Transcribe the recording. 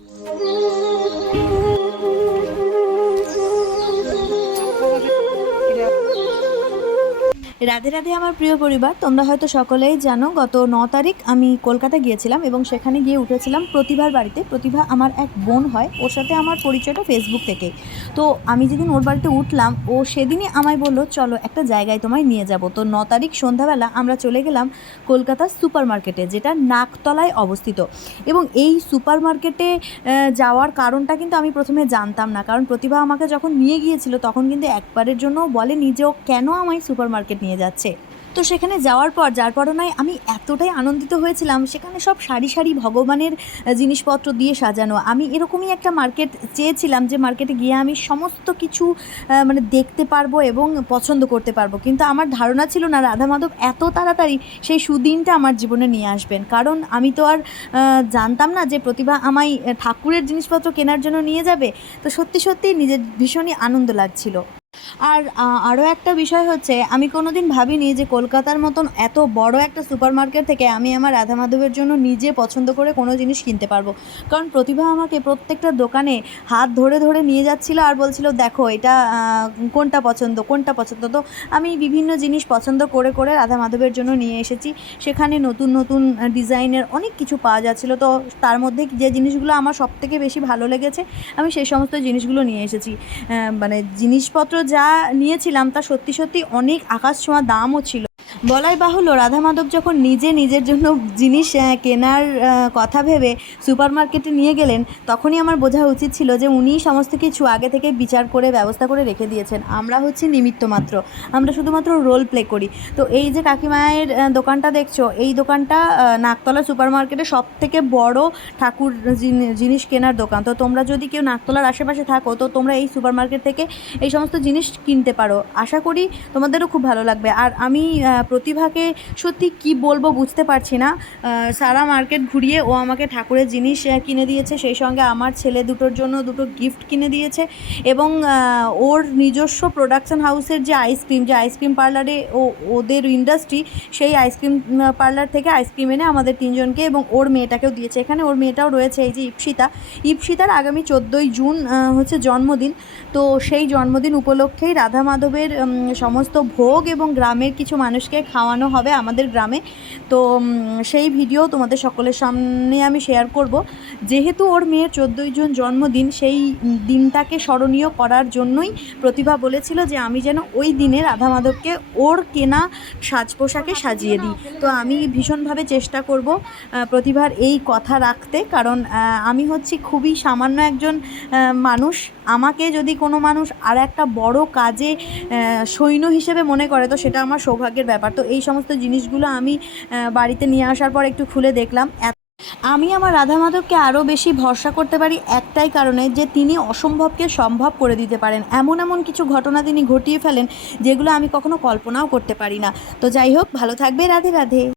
Thank you. Radhe Radhe আমার প্রিয় পরিবার, তোমরা হয়তো সকলেই জানো, গত ন তারিখ আমি কলকাতা গিয়েছিলাম এবং সেখানে গিয়ে উঠেছিলাম প্রতিভার বাড়িতে। প্রতিভা আমার এক বোন হয়, ওর সাথে আমার পরিচয়টা ফেসবুক থেকে তো আমি যেদিন ওর বাড়িতে উঠলাম, ও সেদিনই আমায় বলল, চলো একটা জায়গায় তোমায় নিয়ে যাব। তো ন তারিখ সন্ধ্যাবেলা আমরা চলে গেলাম কলকাতার সুপার মার্কেটে যেটা নাকতলায় অবস্থিত। এবং এই সুপার মার্কেটে যাওয়ার কারণটা কিন্তু আমি প্রথমে জানতাম না। কারণ প্রতিভা আমাকে যখন নিয়ে গিয়েছিল, তখন কিন্তু একবারের জন্য বলেনি যে ও কেন আমায় সুপার মার্কেট নিয়ে যাচ্ছে। তো সেখানে যাওয়ার পর, যার পরনায় আমি এতটাই আনন্দিত হয়েছিলাম, সেখানে সব সারি সারি ভগবানের জিনিসপত্র দিয়ে সাজানো। আমি এরকমই একটা মার্কেট চেয়েছিলাম যে মার্কেটে গিয়ে আমি সমস্ত কিছু মানে দেখতে পারব এবং পছন্দ করতে পারব। কিন্তু আমার ধারণা ছিল না, রাধা মাধব এত তাড়াতাড়ি সেই সুদিনটা আমার জীবনে নিয়ে আসবেন। কারণ আমি তো আর জানতাম না যে প্রতিভা আমায় ঠাকুরের জিনিসপত্র কেনার জন্য নিয়ে যাবে। তো সত্যি সত্যি নিজের ভীষণই আনন্দ লাগছিল। আর আরও একটা বিষয় হচ্ছে, আমি কোনো দিন ভাবিনি যে কলকাতার মতন এত বড় একটা সুপার মার্কেট থেকে আমি আমার রাধা মাধবের জন্য নিজে পছন্দ করে কোনো জিনিস কিনতে পারব। কারণ প্রতিভা আমাকে প্রত্যেকটা দোকানে হাত ধরে ধরে নিয়ে যাচ্ছিল আর বলছিল, দেখো, এটা কোনটা পছন্দ কোনটা পছন্দ? তো আমি বিভিন্ন জিনিস পছন্দ করে করে রাধা মাধবের জন্য নিয়ে এসেছি। সেখানে নতুন নতুন ডিজাইনের অনেক কিছু পাওয়া যাচ্ছিল। তো তার মধ্যে যে জিনিসগুলো আমার সব থেকে বেশি ভালো লেগেছে, আমি সেই সমস্ত জিনিসগুলো নিয়ে এসেছি। মানে জিনিসপত্র যা নিয়েছিলাম তা সত্যি সত্যি অনেক আকাশ ছোঁয়া দামও ছিল। বলাই বাহুল্য, রাধা মাধব যখন নিজে নিজের জন্য জিনিস কেনার কথা ভেবে সুপার মার্কেটে নিয়ে গেলেন, তখনই আমার বোঝা উচিত ছিল যে উনি সমস্ত কিছু আগে থেকে বিচার করে, ব্যবস্থা করে রেখে দিয়েছেন। আমরা হচ্ছে নিমিত্ত মাত্র। আমরা শুধুমাত্র রোল প্লে করি। তো এই যে কাকিমায়ের দোকানটা দেখছ, এই দোকানটা নাকতলা সুপার মার্কেটে সব থেকে বড় ঠাকুর জিনিস কেনার দোকান। তো তোমরা যদি কেউ নাকতলার আশেপাশে থাকো, তো তোমরা এই সুপার মার্কেট থেকে এই সমস্ত জিনিস কিনতে পারো। আশা করি তোমাদেরও খুব ভালো লাগবে। আর আমি প্রতিভাকে সত্যি কি বলব বুঝতে পারছি না। সারা মার্কেট ঘুরিয়ে ও আমাকে ঠাকুরের জিনিস কিনে দিয়েছে। সেই সঙ্গে আমার ছেলে দুটোর জন্য দুটো গিফট কিনে দিয়েছে এবং ওর নিজস্ব প্রোডাকশন হাউসের যে আইসক্রিম যে আইসক্রিম পার্লারে ও, ওদের ইন্ডাস্ট্রি সেই আইসক্রিম পার্লার থেকে আইসক্রিম এনে আমাদের তিনজনকে এবং ওর মেয়েটাকেও দিয়েছে। এখানে ওর মেয়েটাও রয়েছে এই যে ইপসিতা। ইপসিতার আগামী চোদ্দোই জুন হচ্ছে জন্মদিন। তো সেই জন্মদিন উপলক্ষেই রাধা মাধবের সমস্ত ভোগ এবং গ্রামের কিছু মানুষকে খাওয়ানো হবে আমাদের গ্রামে। তো সেই ভিডিও তোমাদের সকলের সামনে আমি শেয়ার করব। যেহেতু ওর মেয়ের চোদ্দোই জুন জন্মদিন, সেই দিনটাকে স্মরণীয় করার জন্যই প্রতিভা বলেছিল যে আমি যেন ওই দিনে রাধা মাধবকে ওর কেনা সাজ পোশাকে সাজিয়ে দিই। তো আমি ভীষণভাবে চেষ্টা করব প্রতিভার এই কথা রাখতে। কারণ আমি হচ্ছি খুবই সামান্য একজন মানুষ। আমাকে যদি কোনো মানুষ আর একটা বড় কাজে সৈন্য হিসেবে মনে করে, তো সেটা আমার সৌভাগ্যের ব্যাপার তো এই সমস্ত জিনিসগুলো আমি বাড়িতে নিয়ে আসার পর একটু খুলে দেখলাম। আমি আমার রাধা মাধবকে আরও বেশি ভরসা করতে পারি একটাই কারণে যে তিনি অসম্ভবকে সম্ভব করে দিতে পারেন। এমন এমন কিছু ঘটনা তিনি ঘটিয়ে ফেলেন যেগুলো আমি কখনো কল্পনাও করতে পারি না। তো যাই হোক, ভালো থাকবে, রাধে রাধে।